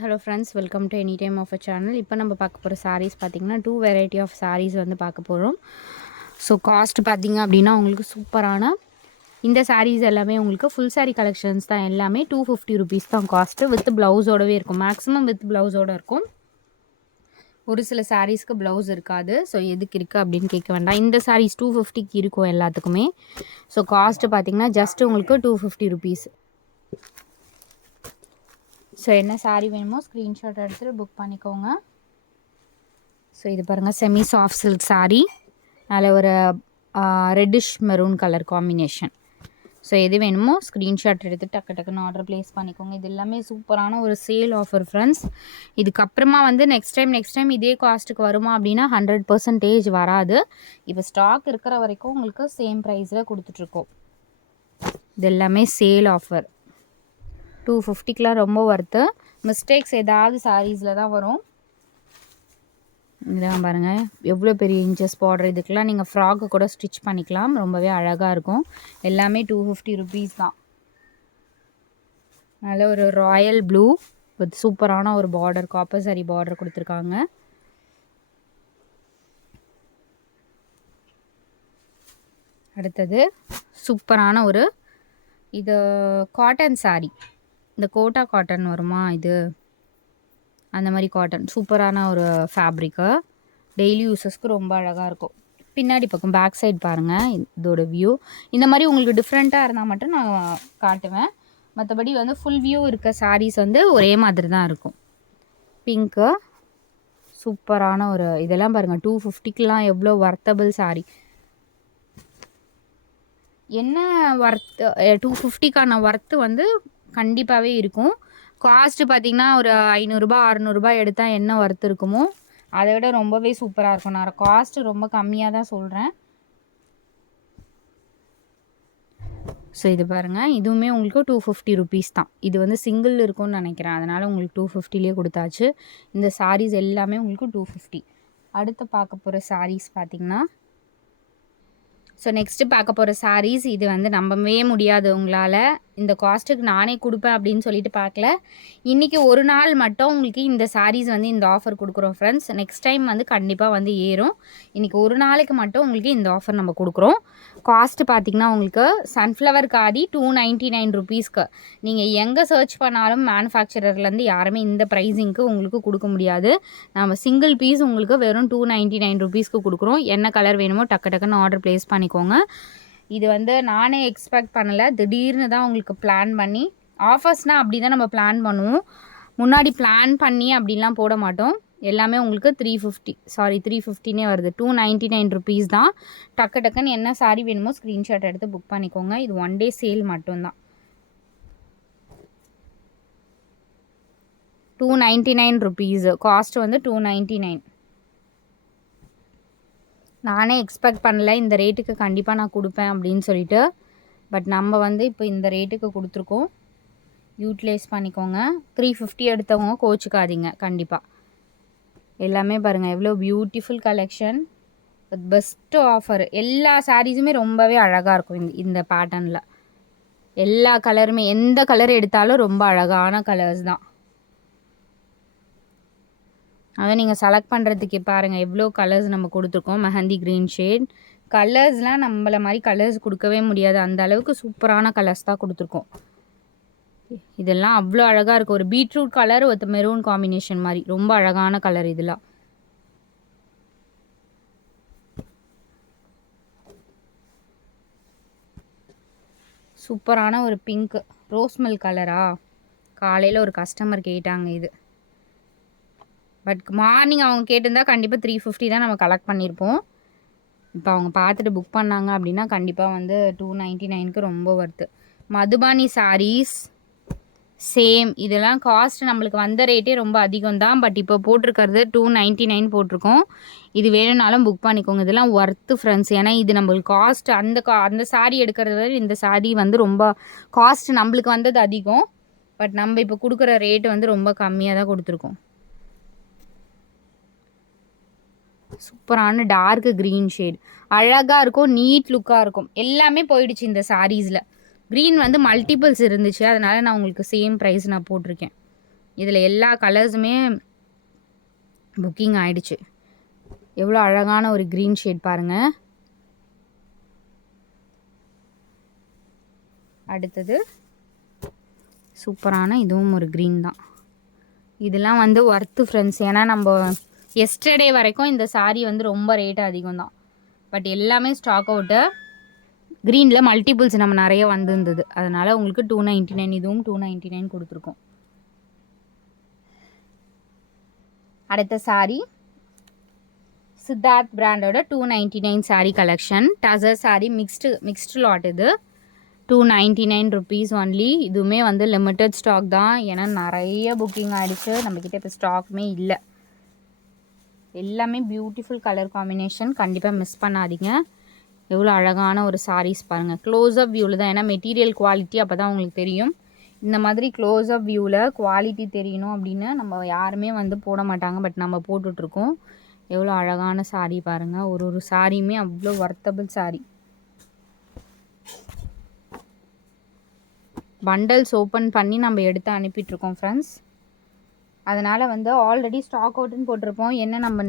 Hello friends, welcome to any time of a channel. இப்போ நம்ம பார்க்க போகிற சாரீஸ் பார்த்திங்கன்னா 2 வெரைட்டி ஆஃப் சாரீஸ் வந்து பார்க்க போகிறோம். ஸோ காஸ்ட் பார்த்திங்க அப்படின்னா உங்களுக்கு சூப்பரான இந்த சாரீஸ் எல்லாமே உங்களுக்கு ஃபுல் சாரீ கலெக்ஷன்ஸ் தான். எல்லாமே 250 ருபீஸ் தான் காஸ்ட்டு. வித் ப்ளவுஸோடவே இருக்கும். மேக்ஸிமம் வித் ப்ளவுஸோடு இருக்கும். ஒரு சில சாரீஸ்க்கு ப்ளவுஸ் இருக்காது. ஸோ எதுக்கு இருக்குது அப்படின்னு கேட்க வேண்டாம். இந்த சாரீஸ் 250க்கு இருக்கும் எல்லாத்துக்குமே. ஸோ காஸ்ட்டு பார்த்திங்கன்னா ஜஸ்ட் உங்களுக்கு 250 ருபீஸ். ஸோ என்ன சாரீ வேணுமோ ஸ்க்ரீன்ஷாட் எடுத்துகிட்டு புக் பண்ணிக்கோங்க. ஸோ இது பாருங்கள், செமி சாஃப்ட் சில்க் சாரீ. அதில் ஒரு reddish maroon colour combination. So எது வேணுமோ ஸ்க்ரீன்ஷாட் எடுத்து டக்குன்னு ஆர்டர் ப்ளேஸ் பண்ணிக்கோங்க. இது எல்லாமே சூப்பரான ஒரு சேல் ஆஃபர் ஃப்ரெண்ட்ஸ். இதுக்கப்புறமா வந்து நெக்ஸ்ட் டைம் இதே காஸ்ட்டுக்கு வருமா அப்படின்னா 100% வராது. இப்போ ஸ்டாக் இருக்கிற வரைக்கும் உங்களுக்கு சேம் ப்ரைஸில் கொடுத்துட்ருக்கோம். இது எல்லாமே சேல் ஆஃபர். 250க்குலாம் ரொம்ப ஒர்த்து. மிஸ்டேக்ஸ் ஏதாவது சாரீஸில் தான் வரும். இதெல்லாம் பாருங்கள் எவ்வளோ பெரிய இன்ச்சஸ் பார்டர். இதுக்கெலாம் நீங்கள் ஃப்ராக்கு கூட ஸ்டிச் பண்ணிக்கலாம். ரொம்பவே அழகாக இருக்கும். எல்லாமே 250 ருபீஸ் தான். நல்ல ஒரு ராயல் ப்ளூ வித் சூப்பரான ஒரு பார்டர், காப்பர் சாரி பார்டர் கொடுத்துருக்காங்க. அடுத்தது சூப்பரான ஒரு இது காட்டன் சாரீ. இந்த கோட்டா காட்டன் வருமா, இது அந்த மாதிரி காட்டன். சூப்பரான ஒரு ஃபேப்ரிக்கு. டெய்லி யூஸஸ்க்கு ரொம்ப அழகாக இருக்கும். பின்னாடி பக்கம் பேக் சைடு பாருங்கள் இதோட வியூ. இந்த மாதிரி உங்களுக்கு டிஃப்ரெண்ட்டாக இருந்தால் மட்டும் நான் காட்டுவேன். மற்றபடி வந்து ஃபுல் வியூ இருக்க சாரீஸ் வந்து ஒரே மாதிரி தான் இருக்கும். பிங்க்கு சூப்பரான ஒரு இதெல்லாம் பாருங்கள் 250க்குலாம் எவ்வளோ வர்த்தபிள் சாரீ. என்ன ஒர்த்து 250க்கான ஒர்த்து வந்து கண்டிப்பாகவே இருக்கும். காஸ்ட்டு பார்த்திங்கன்னா ஒரு 500 600 எடுத்தால் என்ன ஒர்த்து இருக்குமோ அதை விட ரொம்பவே சூப்பராக இருக்கும். நான் காஸ்ட்டு ரொம்ப கம்மியாக தான் சொல்கிறேன். ஸோ இது பாருங்கள், இதுவுமே உங்களுக்கு 250 ருபீஸ் தான். இது வந்து சிங்கிள் இருக்கும்னு நினைக்கிறேன். அதனால் உங்களுக்கு 250லேயே கொடுத்தாச்சு. இந்த சாரீஸ் எல்லாமே உங்களுக்கு 250. அடுத்து பார்க்க போகிற சாரீஸ் பார்த்திங்கன்னா, ஸோ நெக்ஸ்ட்டு பார்க்க போகிற சாரீஸ் இது வந்து நம்பவே முடியாது உங்களால். இந்த காஸ்ட்டுக்கு நானே கொடுப்பேன் அப்படின்னு சொல்லிட்டு பார்க்கல. இன்றைக்கி ஒரு நாள் மட்டும் உங்களுக்கு இந்த சாரீஸ் வந்து இந்த ஆஃபர் கொடுக்குறோம் ஃப்ரெண்ட்ஸ். நெக்ஸ்ட் டைம் வந்து கண்டிப்பாக வந்து ஏறும். இன்றைக்கி ஒரு நாளைக்கு மட்டும் உங்களுக்கு இந்த ஆஃபர் நம்ம கொடுக்குறோம். காஸ்ட்டு பார்த்திங்கன்னா உங்களுக்கு சன்ஃப்ளவர் காதி 299 ருபீஸ்க்கு. நீங்கள் எங்கே சர்ச் பண்ணாலும் மேனுஃபேக்சரர்லேருந்து யாருமே இந்த ப்ரைஸிங்க்கு உங்களுக்கு கொடுக்க முடியாது. நம்ம சிங்கிள் பீஸ் உங்களுக்கு வெறும் 299 ருபீஸ்க்கு கொடுக்குறோம். என்ன கலர் வேணுமோ டக்குன்னு ஆர்டர் ப்ளேஸ் பண்ணிக்கோங்க. இது வந்து நானே எக்ஸ்பெக்ட் பண்ணலை. திடீர்னு தான் உங்களுக்கு பிளான் பண்ணி, ஆஃபர்ஸ்னால் அப்படி தான் நம்ம பிளான் பண்ணுவோம். முன்னாடி பிளான் பண்ணி அப்படிலாம் போட மாட்டோம். எல்லாமே உங்களுக்கு 350 வருது. 299 ருபீஸ் தான். டக்குன்னு என்ன சாரீ வேணுமோ ஸ்க்ரீன்ஷாட் எடுத்து புக் பண்ணிக்கோங்க. இது 1 டே சேல் மட்டும்தான். 299 ருபீஸ் காஸ்ட் வந்து 299. நானே எக்ஸ்பெக்ட் பண்ணல இந்த ரேட்டுக்கு கண்டிப்பாக நான் கொடுப்பேன் அப்படின்னு சொல்லிட்டு. பட் நம்ம வந்து இப்போ இந்த ரேட்டுக்கு கொடுத்துருக்கோம். யூட்டிலைஸ் பண்ணிக்கோங்க. 350 எடுத்தவங்க கோச்சிக்காதீங்க கண்டிப்பாக. எல்லாமே பாருங்கள் எவ்வளோ beautiful collection with best offer. எல்லா சாரீஸுமே ரொம்பவே அழகாக இருக்கும். இந்த பேட்டர்னில் எல்லா கலருமே, எந்த கலர் எடுத்தாலும் ரொம்ப அழகான கலர்ஸ் தான். அதை நீங்கள் செலக்ட் பண்ணுறதுக்கு பாருங்கள் எவ்வளோ கலர்ஸ் நம்ம கொடுத்துருக்கோம். மெஹந்தி க்ரீன் ஷேட் கலர்ஸ்லாம் நம்மள மாதிரி கலர்ஸ் கொடுக்கவே முடியாது. அந்த அளவுக்கு சூப்பரான கலர்ஸ் தான் கொடுத்துருக்கோம். இதெல்லாம் அவ்வளோ அழகாக இருக்கும். ஒரு beetroot colour with maroon combination மாதிரி ரொம்ப அழகான கலர் இதெல்லாம். சூப்பரான ஒரு பிங்க் ரோஸ்மல் கலரா. காலையில் ஒரு கஸ்டமர் கேட்டாங்க இது. பட் மார்னிங் அவங்க கேட்டிருந்தா கண்டிப்பாக 350 தான் நம்ம கலெக்ட் பண்ணியிருப்போம். இப்போ அவங்க பார்த்துட்டு புக் பண்ணாங்க அப்படின்னா கண்டிப்பாக வந்து 299க்கு ரொம்ப ஒர்த்து. மதுபானி சாரீஸ் சேம். இதெல்லாம் காஸ்ட் நம்மளுக்கு வந்த ரேட்டே ரொம்ப அதிகம் தான். பட் இப்போ போட்டிருக்கிறது 299 போட்டிருக்கோம். இது வேணும்னாலும் புக் பண்ணிக்கோங்க. இதெல்லாம் ஒர்த்து ஃப்ரெண்ட்ஸ். ஏன்னா இது நம்மளுக்கு காஸ்ட் அந்த சாரீ எடுக்கிறத விட இந்த சாரீ வந்து ரொம்ப காஸ்ட் நம்மளுக்கு வந்தது அதிகம். பட் நம்ம இப்போ கொடுக்குற ரேட்டு வந்து ரொம்ப கம்மியாக தான் கொடுத்துருக்கோம். சூப்பரான டார்க் க்ரீன் ஷேட் அழகாக இருக்கும். நீட் லுக்காக இருக்கும். எல்லாமே போயிடுச்சு இந்த சாரீஸில். க்ரீன் வந்து மல்டிபிள்ஸ் இருந்துச்சு. அதனால் நான் உங்களுக்கு சேம் ப்ரைஸ் நான் போட்டிருக்கேன். இதில் எல்லா கலர்ஸுமே புக்கிங் ஆயிடுச்சு. எவ்வளோ அழகான ஒரு க்ரீன் ஷேட் பாருங்கள். அடுத்தது சூப்பரான இதுவும் ஒரு க்ரீன் தான். இதெல்லாம் வந்து ஒர்த்து ஃப்ரெண்ட்ஸ். ஏன்னா நம்ம எஸ்டர்டே வரைக்கும் இந்த சாரீ வந்து ரொம்ப ரேட்டு அதிகம் தான். பட் எல்லாமே ஸ்டாக் அவுட்டு. க்ரீனில் மல்டிபிள்ஸ் நம்ம நிறைய வந்துருந்தது. அதனால் உங்களுக்கு 299, இதுவும் 299 கொடுத்துருக்கோம். அடுத்த சாரீ சித்தார்த் பிராண்டோட 299 sari collection. Tussar sari mixed lot. இது 299 ருபீஸ் ஒன்லி. இதுவுமே வந்து லிமிட்டட் ஸ்டாக் தான். ஏன்னா நிறைய புக்கிங் ஆகிடுச்சு. நம்மக்கிட்ட இப்போ ஸ்டாக்குமே இல்லை. எல்லாமே பியூட்டிஃபுல் கலர் காம்பினேஷன். கண்டிப்பாக மிஸ் பண்ணாதீங்க. எவ்வளோ அழகான ஒரு சாரீஸ் பாருங்கள். க்ளோஸ்அப் வியூவில் தான். ஏன்னா மெட்டீரியல் குவாலிட்டி அப்போ தான் உங்களுக்கு தெரியும். இந்த மாதிரி க்ளோஸ்அப் வியூவில் குவாலிட்டி தெரியணும் அப்படின்னு நம்ம யாருமே வந்து போட மாட்டாங்க. பட் நம்ம போட்டுட்ருக்கோம். எவ்வளோ அழகான சாரீ பாருங்கள். ஒரு சாரியுமே அவ்வளோ ஒர்த்தபிள் சாரீ. பண்டல்ஸ் ஓப்பன் பண்ணி நம்ம எடுத்து அனுப்பிட்டுருக்கோம் ஃப்ரெண்ட்ஸ். அதனால் வந்து ஆல்ரெடி ஸ்டாக் அவுட்டுன்னு போட்டிருப்போம். என்ன நம்ம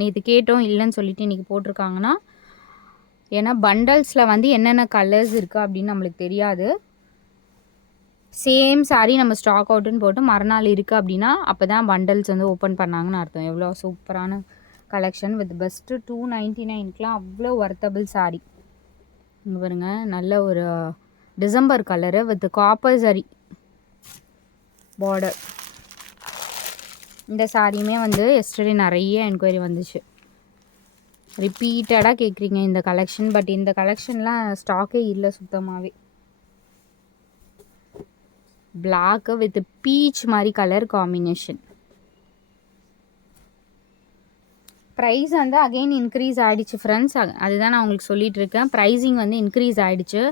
நேற்று கேட்டோம் இல்லைன்னு சொல்லிட்டு இன்றைக்கி போட்டிருக்காங்கன்னா, ஏன்னா பண்டல்ஸில் வந்து என்னென்ன கலர்ஸ் இருக்குது அப்படின்னு நம்மளுக்கு தெரியாது. சேம் சாரீ நம்ம ஸ்டாக் அவுட்டுன்னு போட்டு மறுநாள் இருக்குது அப்படின்னா அப்போ தான் பண்டல்ஸ் வந்து ஓப்பன் பண்ணாங்கன்னு அர்த்தம். எவ்வளோ சூப்பரான கலெக்ஷன் வித் பெஸ்ட்டு 299க்குலாம் அவ்வளோ ஒர்த்தபிள் சாரீ. இங்கே பாருங்க, நல்ல ஒரு டிசம்பர் கலரு வித் காப்பர் சரி பார்டர். இந்த சாரியுமே வந்து எஸ்டர்டே நிறைய என்கொயரி வந்துச்சு. ரிப்பீட்டடாக கேட்குறீங்க இந்த கலெக்ஷன். பட் இந்த கலெக்ஷன்லாம் ஸ்டாக்கே இல்லை சுத்தமாகவே. பிளாக்கு வித் பீச் மாதிரி கலர் காம்பினேஷன். ப்ரைஸ் வந்து அகெயின் இன்க்ரீஸ் ஆகிடுச்சு ஃப்ரெண்ட்ஸ். அதுதான் நான் உங்களுக்கு சொல்லிகிட்டு இருக்கேன். ப்ரைஸிங் வந்து இன்க்ரீஸ் ஆகிடுச்சு.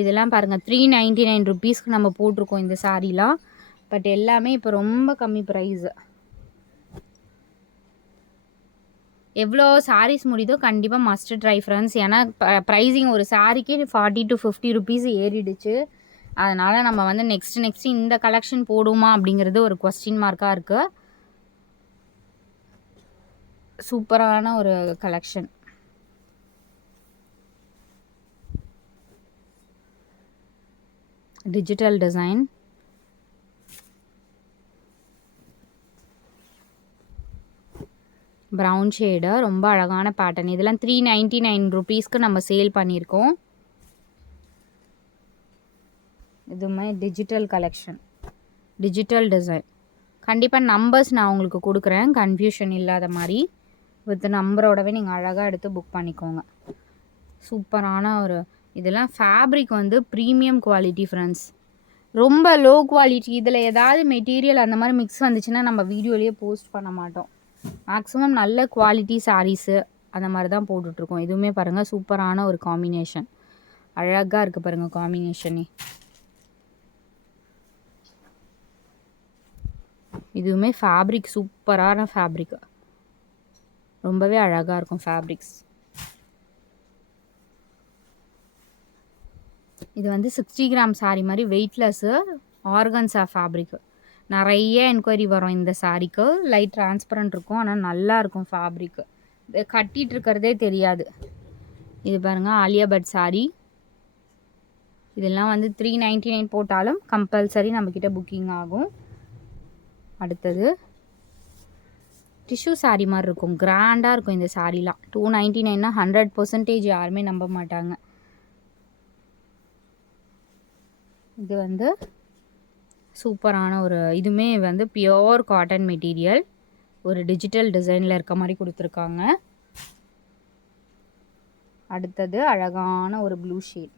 இதெல்லாம் பாருங்கள் 399 ருபீஸ்க்கு நம்ம போட்டிருக்கோம் இந்த சாரீலாம். பட் எல்லாமே இப்போ ரொம்ப கம்மி ப்ரைஸு. எவ்வளோ சாரீஸ் முடியுதோ கண்டிப்பாக மஸ்ட் ட்ரை ஃப்ரெண்ட்ஸ். ஏன்னா ப்ரைஸிங் ஒரு சாரீக்கு 40 to 50 ருபீஸ் ஏறிடுச்சு. அதனால் நம்ம வந்து நெக்ஸ்ட்டு இந்த கலெக்ஷன் போடுமா அப்படிங்கிறது ஒரு கொஸ்டின் மார்க்காக இருக்குது. சூப்பரான ஒரு collection. Digital design. Brown shade, ரொம்ப அழகான பேட்டர்ன். இதெல்லாம் 399 ருபீஸ்க்கு நம்ம சேல் பண்ணியிருக்கோம். இதுவுமே டிஜிட்டல் கலெக்ஷன், டிஜிட்டல் டிசைன். கண்டிப்பாக நம்பர்ஸ் நான் உங்களுக்கு கொடுக்குறேன், கன்ஃபியூஷன் இல்லாத மாதிரி. வித் நம்பரோடவே நீங்கள் அழகாக எடுத்து புக் பண்ணிக்கோங்க. சூப்பரான ஒரு இதெல்லாம் ஃபேப்ரிக் வந்து ப்ரீமியம் குவாலிட்டி ஃப்ரெண்ட்ஸ். ரொம்ப லோ குவாலிட்டி. இதில் ஏதாவது மெட்டீரியல் அந்த மாதிரி மிக்ஸ் வந்துச்சுன்னா நம்ம வீடியோலேயே போஸ்ட் பண்ண மாட்டோம். மேக்ஸிமம் நல்ல குவாலிட்டி சாரீஸு அந்த மாதிரி தான் போட்டுட்ருக்கோம். இதுவுமே பாருங்கள் சூப்பரான ஒரு காம்பினேஷன். அழகாக இருக்குது பாருங்கள் காம்பினேஷனே. இதுவுமே ஃபேப்ரிக் சூப்பரான ஃபேப்ரிக். ரொம்பவே அழகாக இருக்கும் ஃபேப்ரிக்ஸ். இது வந்து 60 கிராம் சாரீ மாதிரி வெயிட்லெஸ்ஸு ஆர்கன்ஸா ஃபேப்ரிக்கு. நிறைய என்கொயரி வரும் இந்த சாரீக்கு. லைட் டிரான்ஸ்பரண்ட் இருக்கும், ஆனால் நல்லாயிருக்கும் ஃபேப்ரிக்கு. கட்டிகிட்டு இருக்கிறதே தெரியாது. இது பாருங்கள் ஆலியா பட் சாரீ. இதெல்லாம் வந்து 399 போட்டாலும் கம்பல்சரி நம்மக்கிட்ட புக்கிங் ஆகும். அடுத்தது டிஷ்யூ சாரீ மாதிரி இருக்கும், கிராண்டாக இருக்கும் இந்த சாரீலாம். 299னா 100% யாருமே நம்ப மாட்டாங்க. இது வந்து சூப்பரான ஒரு இதுவுமே வந்து பியோர் காட்டன் மெட்டீரியல். ஒரு டிஜிட்டல் டிசைனில் இருக்க மாதிரி கொடுத்துருக்காங்க. அடுத்தது அழகான ஒரு ப்ளூ ஷேட்,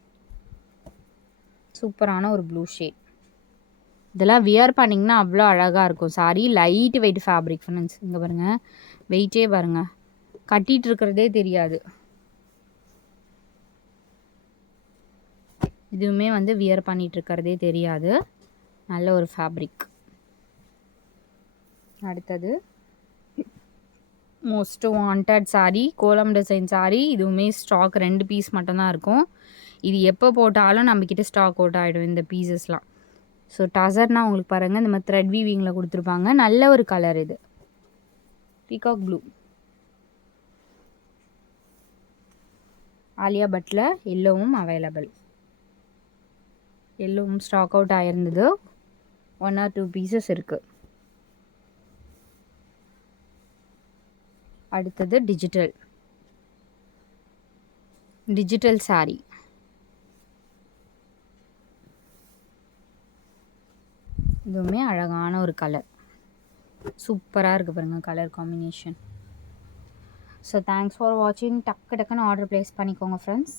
சூப்பரான ஒரு ப்ளூ ஷேட். இதெல்லாம் வியர் பண்ணிங்கன்னா அவ்வளோ அழகாக இருக்கும் sari. Light weight fabric friends. இங்கே பாருங்கள், வெயிட்டே பாருங்கள், கட்டிகிட்டு இருக்கிறதே தெரியாது. இதுவுமே வந்து வியர் பண்ணிகிட்டு இருக்கிறதே தெரியாது. நல்ல ஒரு ஃபேப்ரிக். அடுத்தது மோஸ்ட் வாண்டட் சாரீ, கோலம் டிசைன் சாரீ. இதுவுமே ஸ்டாக் 2 பீஸ் மட்டும்தான் இருக்கும். இது எப்போ போட்டாலும் நம்மக்கிட்ட ஸ்டாக் அவுட் ஆகிடும் இந்த பீசஸ்லாம். ஸோ டசர்னால் உங்களுக்கு பாருங்கள் இந்த மாதிரி த்ரெட் வீவிங்கில் கொடுத்துருப்பாங்க. நல்ல ஒரு கலர் இது, பீகாக் ப்ளூ. ஆலியா பட்டில் எல்லோவும் அவைலபிள். எல்லோவும் ஸ்டாக் அவுட் ஆகிருந்தது. 1 or 2 பீசஸ் இருக்குது. அடுத்தது டிஜிட்டல் சாரீ. இதுவுமே அழகான ஒரு கலர், சூப்பராக இருக்குது பாருங்கள் colour combination. So thanks for வாட்சிங். டக்குன்னு ஆர்டர் ப்ளேஸ் பண்ணிக்கோங்க ஃப்ரெண்ட்ஸ்.